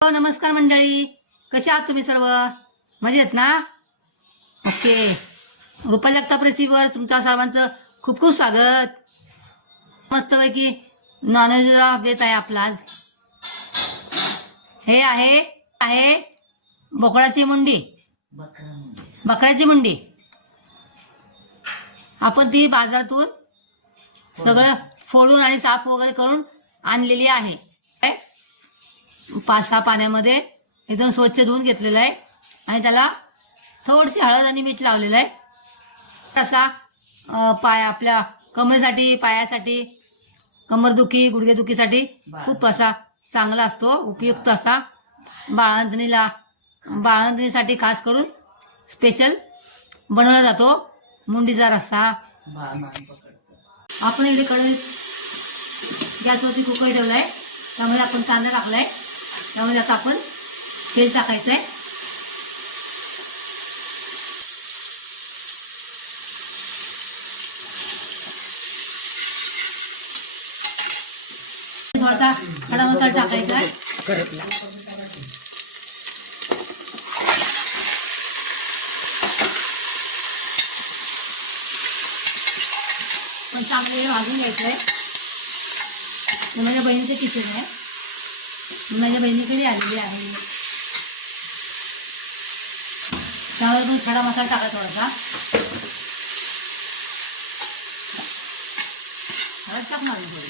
हो नमस्कार मंडळी, कसे आहात तुम्ही सर्व? मजेत ना? ओके. रुपा जगताप रेसिपीवर तुमच्या सर्वांचं खूप खूप स्वागत. मस्तपैकी नॉनव्हेजचा बेत आहे आपला आज. हे आहे बोकडाची मुंडी, बकऱ्याची मुंडी. आपण ती बाजारातून सगळं फोडून आणि साफ वगैरे करून आणलेली आहे. 5-6 पाण्यामध्ये एकदम स्वच्छ धुवून घेतलेलं आहे आणि त्याला थोडीशी हळद आणि मीठ लावलेलं आहे. असा आपल्या कमरेसाठी, पायासाठी, कंबरदुखी, गुडघेदुखीसाठी खूप असा चांगला असतो, उपयुक्त असा. बाळंतणीसाठी खास करून स्पेशल बनवला जातो मुंडीचा रस्सा. आपण इकडे कढईत गॅसवरती कुकर ठेवलाय, त्यामध्ये आपण कांदा टाकलाय. त्यामध्ये आता आपण तेल टाकायचंय. थोडासा खडा मसाला टाकायचा आहे. पण चांगले भाजून घ्यायचंय. माझ्या बहिणीचे किचन आहे, माझ्या बहिणीकडे आलेली आहे. त्यावर पण खडा मसाला टाका थोडासा. टाक मारून थोडी.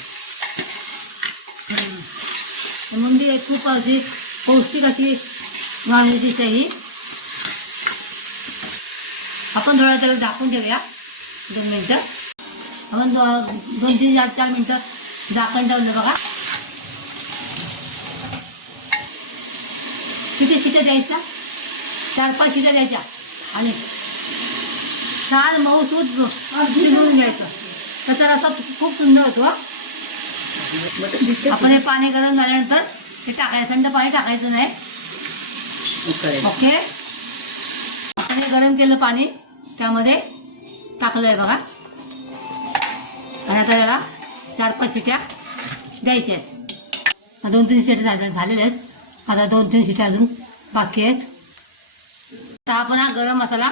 मुंडी खूप अशी पौष्टिक अशी नॉनव्हेज डिश आहे ही. आपण थोडा त्याला झाकून ठेवूया 2 मिनिटं. आपण 2-3-4 मिनिटं झाकण ठेवलं बघा. किती शिट्या द्यायच्या? 4-5 शिट्या द्यायच्या आणि छान मऊसूत शिजवून घ्यायचं. तसा रस्सा खूप सुंदर होतो. आपण हे पाणी गरम झाल्यानंतर हे टाकायचं, थंड पाणी टाकायचं नाही. ओके. आपण हे गरम केलं पाणी त्यामध्ये टाकलंय बघा आणि आता त्याला 4-5 शिट्या द्यायच्या आहेत. 2-3 शिट्या झालेल्या आहेत. आता 2-3 शिट्या अजून बाकी आहेत. तर आपण हा गरम मसाला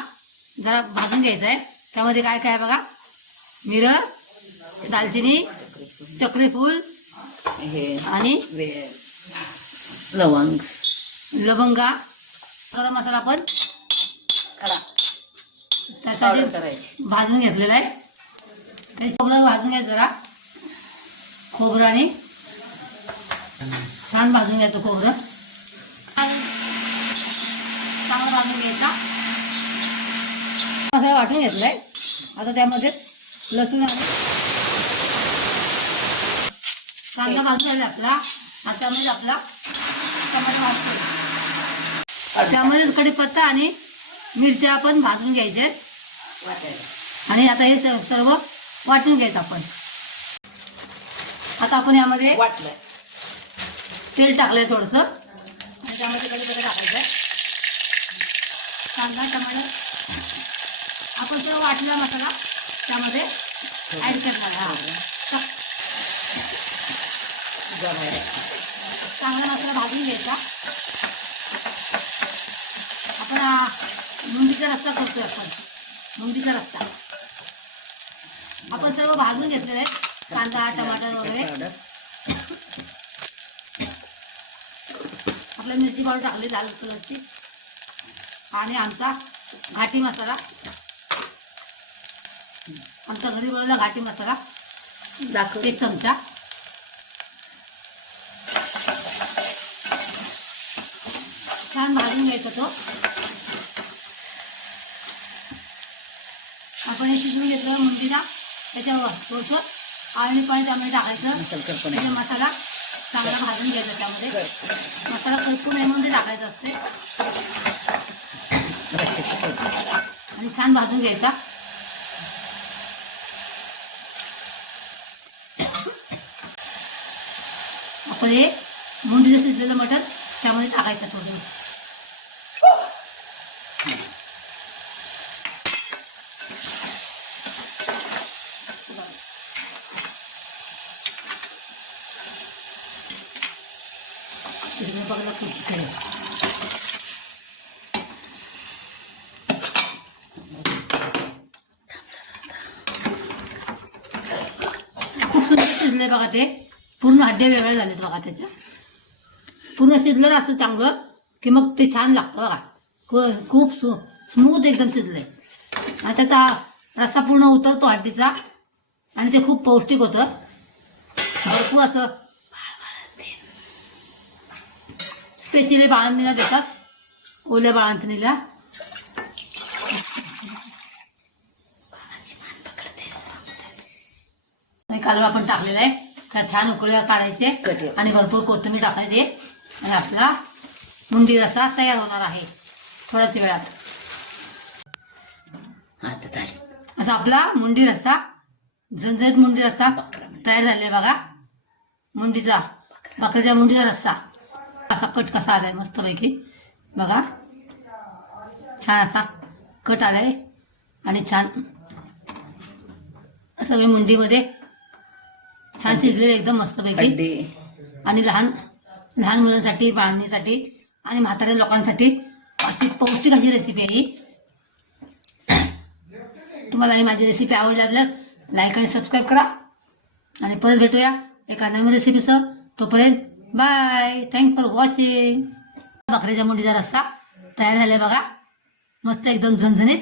जरा भाजून घ्यायचा आहे. त्यामध्ये काय काय बघा, मिरं, दालचिनी, चक्रीफूल आणि लवंगा. गरम मसाला आपण त्यासाठी भाजून घेतलेला आहे. ते खोबरं भाजून घ्यायचं जरा. खोबरं आणि छान भाजून घ्यायचं खोबरं. चांगलं भाजून घ्यायचा. मसाला वाटून घेतलाय. आता त्यामध्ये लसूण आणि कांदा भाजून घ्यायचा आपला. आता त्यामध्ये आपला टमाटर भाजतो. त्यामध्ये कढीपत्ता आणि मिरच्या आपण भाजून घ्यायच्या आणि आता हे सर्व वाटून घ्यायचं आपण. आता आपण यामध्ये तेल टाकलंय थोडंसं. त्यामध्ये कढीपत्ता टाकायचं, कांदा, टमाटर. आपण सर्व वाटलेला मसाला त्यामध्ये ऍड करणार. चांगला मसाला भाजून घ्यायचा. आपण मुंडीचा रस्सा करतोय. आपण मुंडीचा रस्सा आपण सर्व भाजून घेतलेलं आहे. कांदा, टमाटर वगैरे. आपल्या मिरची पावडर टाकली लाल कलरची आणि आमचा घाटी मसाला, आमचा घरी बनवलेला घाटी मसाला 1 चमचा. छान भाजून घ्यायचा तो. आपण हे शिजवून घेतलं मुंडीला. त्याच्यावर थोडंसं आणि पाणी त्यामध्ये टाकायचं. मसाला चांगला भाजून घ्यायचा. त्यामध्ये मसाला करपू नये म्हणून ते टाकायचं असते आणि छान भाजून घ्यायचा. आपण हे मुंडीचं शिजलेलं मटण त्यामध्ये टाकायचं थोडं. बघायला खूप आहे. खूप सुंदर शिजलंय बघा. ते पूर्ण हड्ड्या वेगळ्या झाल्यात बघा. त्याच्या पूर्ण शिजलं असं चांगलं की मग ते छान लागतं बघा. खूप स्मूथ एकदम शिजलंय आणि त्याचा रस्सा पूर्ण उतरतो हड्डीचा आणि ते खूप पौष्टिक होतं. भरपूर असं स्पेशली बाळंतीणीला देतात, ओल्या बाळंतीणीला. कालवा आपण टाकलेला आहे. त्या छान उकळ्या काढायचे आणि भरपूर कोथिंबीर टाकायचे आणि आपला मुंडी रस्सा तयार होणार आहे थोड्याच वेळात. आता झाले. असा आपला मुंडी रस्सा, झणझणीत मुंडी रस्सा तयार झाले बघा. मुंडीचा, बकऱ्याच्या मुंडीचा रस्सा असा कट कसा आलाय मस्तपैकी बघा. छान असा कट आलाय आणि छान सगळे मुंडीमध्ये छान शिजलेले एकदम मस्तपैकी. आणि लहान लहान मुलांसाठी, बाळणीसाठी आणि म्हाताऱ्या लोकांसाठी अशी पौष्टिक अशी रेसिपी आहे ही. तुम्हाला ही माझी रेसिपी आवडली असल्यास लाईक आणि सबस्क्राईब करा आणि परत भेटूया एका नवीन रेसिपीसह. तोपर्यंत बाय. Thanks for watching. बकऱ्याच्या मुंडीचा रस्सा तयार झालाय बघा. मस्त एकदम झणझणीत.